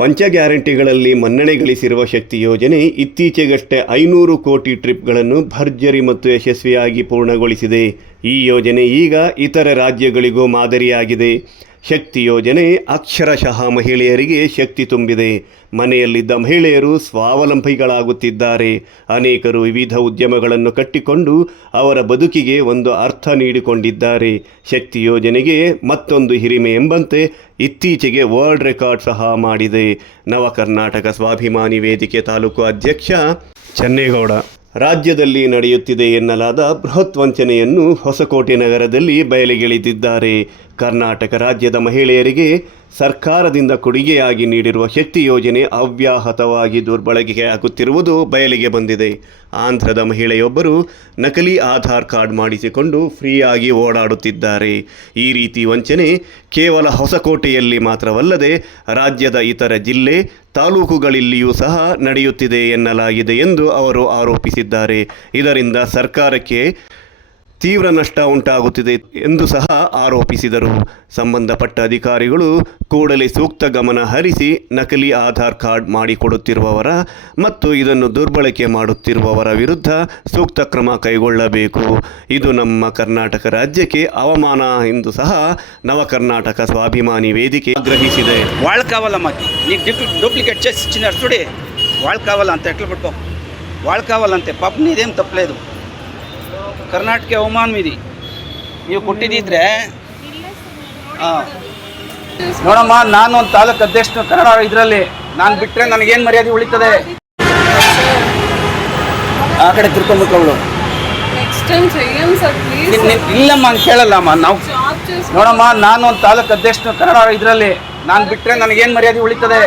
ಪಂಚ ಗ್ಯಾರಂಟಿಗಳಲ್ಲಿ ಮನ್ನಣೆ ಗಳಿಸಿರುವ ಶಕ್ತಿ ಯೋಜನೆ ಇತ್ತೀಚೆಗಷ್ಟೇ 500 ಕೋಟಿ ಟ್ರಿಪ್ಗಳನ್ನು ಭರ್ಜರಿ ಮತ್ತು ಯಶಸ್ವಿಯಾಗಿ ಪೂರ್ಣಗೊಳಿಸಿದೆ. ಈ ಯೋಜನೆ ಈಗ ಇತರ ರಾಜ್ಯಗಳಿಗೂ ಮಾದರಿಯಾಗಿದೆ. ಶಕ್ತಿ ಯೋಜನೆ ಅಕ್ಷರಶಃ ಮಹಿಳೆಯರಿಗೆ ಶಕ್ತಿ ತುಂಬಿದೆ. ಮನೆಯಲ್ಲಿದ್ದ ಮಹಿಳೆಯರು ಸ್ವಾವಲಂಬಿಗಳಾಗುತ್ತಿದ್ದಾರೆ. ಅನೇಕರು ವಿವಿಧ ಉದ್ಯಮಗಳನ್ನು ಕಟ್ಟಿಕೊಂಡು ಅವರ ಬದುಕಿಗೆ ಒಂದು ಅರ್ಥ ನೀಡಿಕೊಂಡಿದ್ದಾರೆ. ಶಕ್ತಿ ಯೋಜನೆಗೆ ಮತ್ತೊಂದು ಹಿರಿಮೆ ಎಂಬಂತೆ ಇತ್ತೀಚೆಗೆ ವರ್ಲ್ಡ್ ರೆಕಾರ್ಡ್ ಸಹ ಮಾಡಿದೆ. ನವ ಕರ್ನಾಟಕ ಸ್ವಾಭಿಮಾನಿ ವೇದಿಕೆ ತಾಲೂಕು ಅಧ್ಯಕ್ಷ ಚನ್ನೇಗೌಡ ರಾಜ್ಯದಲ್ಲಿ ನಡೆಯುತ್ತಿದೆ ಎನ್ನಲಾದ ಬೃಹತ್ ವಂಚನೆಯನ್ನು ಹೊಸಕೋಟೆ ನಗರದಲ್ಲಿ ಬಯಲಿಗೆಳೆದಿದ್ದಾರೆ. ಕರ್ನಾಟಕ ರಾಜ್ಯದ ಮಹಿಳೆಯರಿಗೆ ಸರ್ಕಾರದಿಂದ ಕೊಡುಗೆಯಾಗಿ ನೀಡಿರುವ ಶಕ್ತಿ ಯೋಜನೆ ಅವ್ಯಾಹತವಾಗಿ ದುರ್ಬಳಕೆಯಾಗುತ್ತಿರುವುದು ಬಯಲಿಗೆ ಬಂದಿದೆ. ಆಂಧ್ರದ ಮಹಿಳೆಯೊಬ್ಬರು ನಕಲಿ ಆಧಾರ್ ಕಾರ್ಡ್ ಮಾಡಿಸಿಕೊಂಡು ಫ್ರೀಯಾಗಿ ಓಡಾಡುತ್ತಿದ್ದಾರೆ. ಈ ರೀತಿ ವಂಚನೆ ಕೇವಲ ಹೊಸಕೋಟೆಯಲ್ಲಿ ಮಾತ್ರವಲ್ಲದೆ ರಾಜ್ಯದ ಇತರ ಜಿಲ್ಲೆ ತಾಲೂಕುಗಳಲ್ಲಿಯೂ ಸಹ ನಡೆಯುತ್ತಿದೆ ಎನ್ನಲಾಗಿದೆ ಎಂದು ಅವರು ಆರೋಪಿಸಿದ್ದಾರೆ. ಇದರಿಂದ ಸರ್ಕಾರಕ್ಕೆ ತೀವ್ರ ನಷ್ಟ ಉಂಟಾಗುತ್ತಿದೆ ಎಂದು ಸಹ ಆರೋಪಿಸಿದರು. ಸಂಬಂಧಪಟ್ಟ ಅಧಿಕಾರಿಗಳು ಕೂಡಲೇ ಸೂಕ್ತ ಗಮನ ಹರಿಸಿ ನಕಲಿ ಆಧಾರ್ ಕಾರ್ಡ್ ಮಾಡಿಕೊಡುತ್ತಿರುವವರ ಮತ್ತು ಇದನ್ನು ದುರ್ಬಳಕೆ ಮಾಡುತ್ತಿರುವವರ ವಿರುದ್ಧ ಸೂಕ್ತ ಕ್ರಮ ಕೈಗೊಳ್ಳಬೇಕು. ಇದು ನಮ್ಮ ಕರ್ನಾಟಕ ರಾಜ್ಯಕ್ಕೆ ಅವಮಾನ ಎಂದು ಸಹ ನವ ಕರ್ನಾಟಕ స్వాభిమాని ವೇದಿಕೆ ಆಗ್ರಹಿಸಿದೆ. వాళ్ళు కావాలమ్మా నీకు డూప్లికేట్ చేసి ఇచ్చినారు చూడి, వాళ్ళు కావాలంతే ఎట్లా పట్టుకో, వాళ్ళు కావాలంతే. ಪಾಪ ನೀದೇನು ತಪ್ಪలేదు. ಕರ್ನಾಟಕ ಅವಮಾನ ಮೀದಿ ನೀವು ಕೊಟ್ಟಿದ್ದಿದ್ರೆ ನೋಡಮ್ಮ, ನಾನು ಒಂದು ತಾಲೂಕು ಅಧ್ಯಕ್ಷ ಕನ್ನಡ ಇದರಲ್ಲಿ ನಾನು ಬಿಟ್ಟರೆ ನನಗೇನು ಮರ್ಯಾದೆ ಉಳಿತದೆ? ಆ ಕಡೆ ತಿರ್ಕೊಂಡ್ಬಿಟ್ಟವಳು ಇಲ್ಲಮ್ಮ ಅಂತ ಕೇಳಲ್ಲಮ್ಮ. ನಾವು ನೋಡಮ್ಮ, ನಾನು ಒಂದು ತಾಲೂಕು ಅಧ್ಯಕ್ಷ ಕನ್ನಡ ಇದರಲ್ಲಿ ನಾನು ಬಿಟ್ಟರೆ ನನಗೇನು ಮರ್ಯಾದೆ ಉಳಿತದೆ?